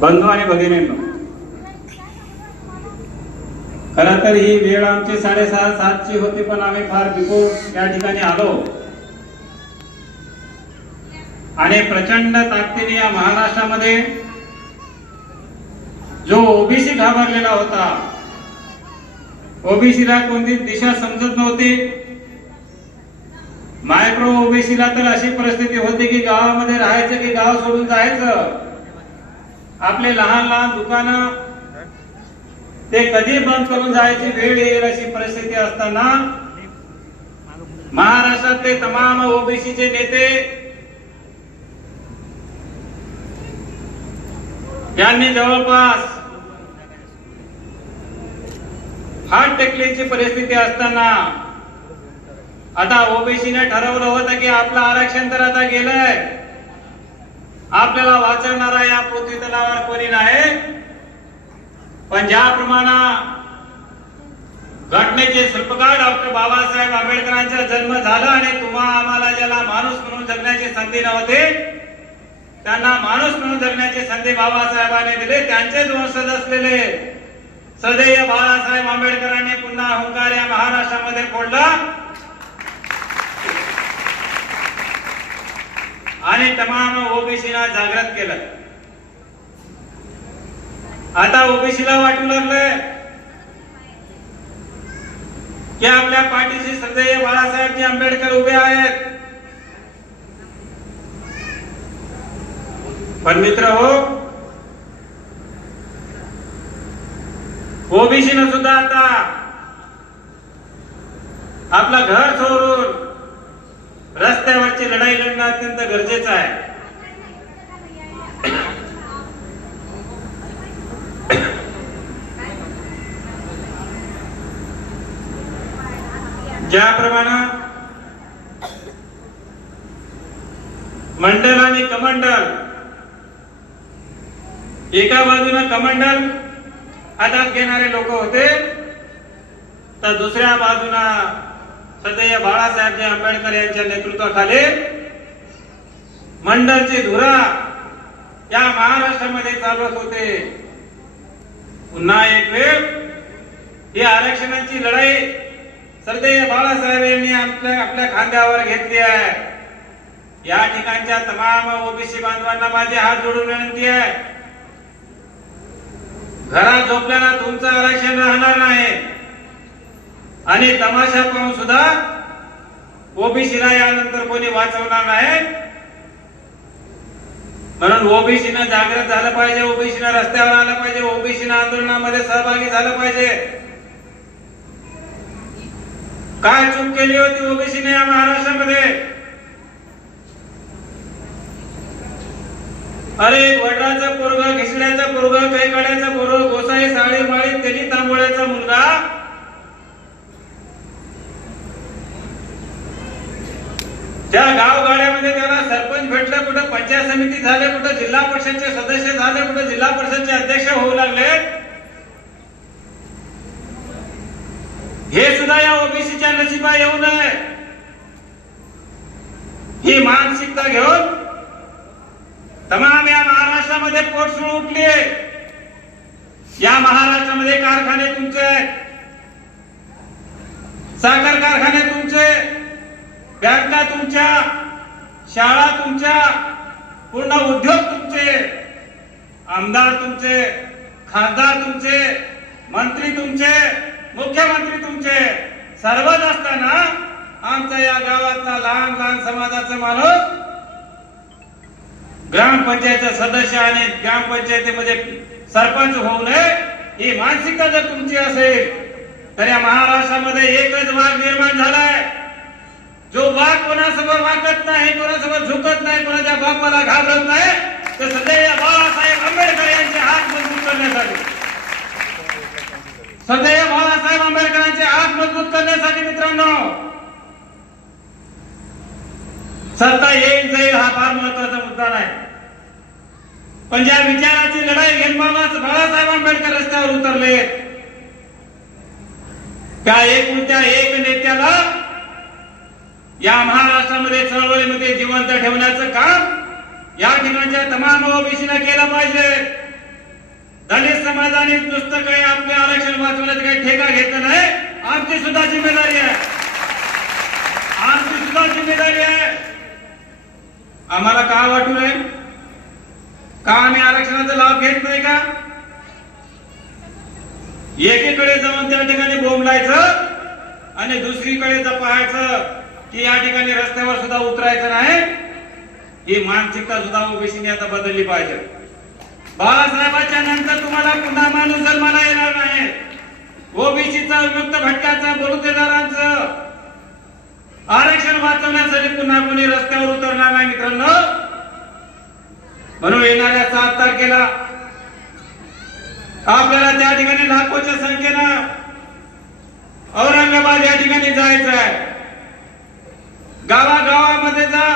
बंधू आणि भगिनींनो खर तर ही वेळ आमची साडेसहा सातची होती पण आम्ही फार बिफोर या ठिकाणी आलो. आणि प्रचंड ताकदीने या महाराष्ट्रामध्ये जो ओबीसी घाबरलेला होता ओबीसीला कोणती दिशा समजत नव्हती. मायक्रो ओबीसीला तर अशी परिस्थिती होती की गावामध्ये राहायचं की गाव सोडून जायचं. आपले लहान लहान दुकानं ते कधी बंद करून जायची वेळ येईल अशी परिस्थिती असताना महाराष्ट्रातले तमाम ओबीसीचे नेते यांनी जवळपास हात टेकल्याची परिस्थिती असताना आता ओबीसीने ठरवलं होतं की आपलं आरक्षण तर आता गेलंय. आपल्याला वाचवणारा या पृथ्वी तलावर कोणी नाही. पण ज्याप्रमाणे घटनेचे शिल्पकार डॉक्टर बाबासाहेब आंबेडकरांचा जन्म झाला आणि तुम्हा आम्हाला ज्याला माणूस म्हणून जगण्याची संधी नव्हते त्यांना माणूस म्हणून जगण्याची संधी बाबासाहेबांनी दिली. त्यांचेच वंशज असलेले सदैव बाळासाहेब आंबेडकरांनी पुन्हा हुंकार या महाराष्ट्रामध्ये फोडला. आणि तमाम ओबीसीला जागृत केलं. आता ओबीसीला वाटू लागलंय की आपल्या पाठीशी सदैव बाळासाहेबजी आंबेडकर उभे आहेत. पण मित्र हो ओबीसीनं न सुद्धा आता आपलं घर सोडून रस्त्यावरची लढाई लढणं अत्यंत गरजेचं आहे. ज्याप्रमाणे मंडल आणि कमंडल एका बाजूने कमंडल हातात घेणारे लोक होते तर दुसऱ्या बाजूला सदैव बाळासाहेब आंबेडकर यांच्या नेतृत्वाखाली मंडळची धुरा या महाराष्ट्रामध्ये चालवत होते. पुन्हा एक वेळ ही आरक्षणाची लढाई सदैव बाळासाहेब यांनी आपल्या आपल्या खांद्यावर घेतली आहे. या ठिकाणच्या तमाम ओबीसी बांधवांना माझे हात जोडून विनंती आहे. घरात झोपल्याला तुमचं आरक्षण राहणार नाही. आणि तमाशा पाहून सुद्धा ओबीसीला यानंतर कोणी वाचवणार नाही. म्हणून ओबीसीनं जागृत झालं पाहिजे ओबीसीनं रस्त्यावर आलं पाहिजे ओबीसीनं आंदोलनामध्ये सहभागी झालं पाहिजे. काय चूक केली होती ओबीसीने या महाराष्ट्रामध्ये? अरे वडाचा पोरग घिसड्याचं पोरग कैकाड्याचं पोरग गोसाई साळी माळी तेली तांबोळ्याचा मुलगा त्या गावगाड्यामध्ये त्याला सरपंच भेटलं कुठं पंचायत समिती झाले कुठं जिल्हा परिषदचे सदस्य झाले कुठं जिल्हा परिषदचे अध्यक्ष होऊ लागले हे सुद्धा या ओबीसीच्या नशिबा येऊ नये ही मानसिकता घेऊन तमाम या महाराष्ट्रामध्ये पोटसुळ उठली या महाराष्ट्रामध्ये कारखाने तुमचे साखर कारखाने तुमचे बँका तुमच्या शाळा तुमच्या पूर्ण उद्योग तुमचे आमदार तुमचे खासदार तुमचे मंत्री तुमचे मुख्यमंत्री तुमचे सर्वच असताना आमच्या या गावातला लहान लहान समाजाचा माणूस ग्रामपंचायत सदस्य आणि ग्रामपंचायतीमध्ये सरपंच होऊ नये ही मानसिकता जर तुमची असेल तर या महाराष्ट्रामध्ये एकच भाग निर्माण झालाय. जो वाघ कोणासमोर वागत नाही कोणासमोर झुकत नाही कोणाच्या बापाला घाबरत नाही तर सदैव बाळासाहेब आंबेडकर यांचे हात मजबूत करण्यासाठी. सदैव बाळासाहेब आंबेडकरांचे हात मजबूत करण्यासाठी मित्रांनो सत्ता येईल जाईल हा फार महत्त्वाचा मुद्दा नाही. पण ज्या विचाराची लढाई घेऊन बाळासाहेब आंबेडकर रस्त्यावर उतरले त्या एकुलत्या एक नेत्याला या महाराष्ट्रामध्ये चळवळीमध्ये जिवंत ठेवण्याचं काम या ठिकाणच्या तमाम ओबीसीनं केलं पाहिजे. दलित समाजाने नुसतं काही आपले आरक्षण वाचवण्याचं काही ठेका घेतलं नाही. आमची सुद्धा जिम्मेदारी आहे. आमची सुद्धा जिम्मेदारी आहे. आम्हाला का वाटू नये? का आम्ही आरक्षणाचा लाभ घेत नाही का? एकीकडे जाऊन त्या ठिकाणी बोंबलायचं आणि दुसरीकडे जर पाहायचं की या ठिकाणी रस्त्यावर सुद्धा उतरायचं नाही. ही मानसिकता सुद्धा ओबीसीने आता बदलली पाहिजे. बाळासाहेबांच्या नंतर तुम्हाला पुन्हा माणूस जन्माला येणार नाही. ओबीसीचा विमुक्त भटक्याचा बलुतेदारांचं आरक्षण वाचवण्यासाठी पुन्हा कोणी रस्त्यावर उतरणार नाही मित्रांनो. म्हणून येणाऱ्या सात तारखेला आपल्याला त्या ठिकाणी लाखोच्या संख्येनं औरंगाबाद या ठिकाणी जायचं आहे गावागावामध्ये जा.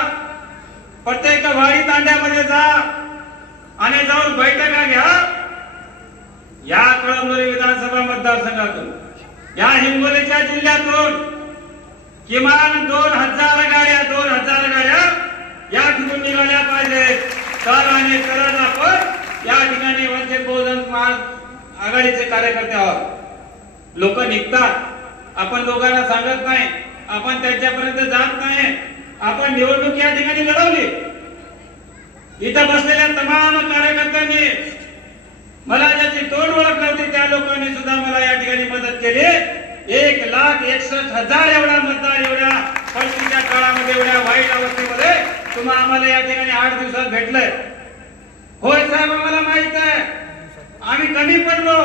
प्रत्येक वाडी तांड्यामध्ये जा. आणि जाऊन बैठका घ्या. या कळमनुरी विधानसभा मतदारसंघातून या हिंगोलीच्या जिल्ह्यातून किमान दोन हजार गाड्या दोन हजार गाड्या या ठिकाणी निघाल्या पाहिजे. तर आणि तरच आपण या ठिकाणी वंचित बहुजन महा- आघाडीचे कार्यकर्ते आहोत. लोक निघतात. आपण लोकांना सांगत नाही. आपण त्यांच्यापर्यंत जात नाही. आपण निवडणूक या ठिकाणी लढवली. इथं बसलेल्या तमाम कार्यकर्त्यांनी मला ज्याची तोंड ओळख नव्हती त्या लोकांनी सुद्धा मला या ठिकाणी मदत केली. एक लाख एकसष्ट हजार एवढा मतदार एवढ्या परिस्थितीच्या काळामध्ये एवढ्या वाईट अवस्थेमध्ये तुम्हा आम्हाला या ठिकाणी आठ दिवसात भेटलंय. होय साहेब आम्हाला माहीत आहे. आम्ही कमी पडलो.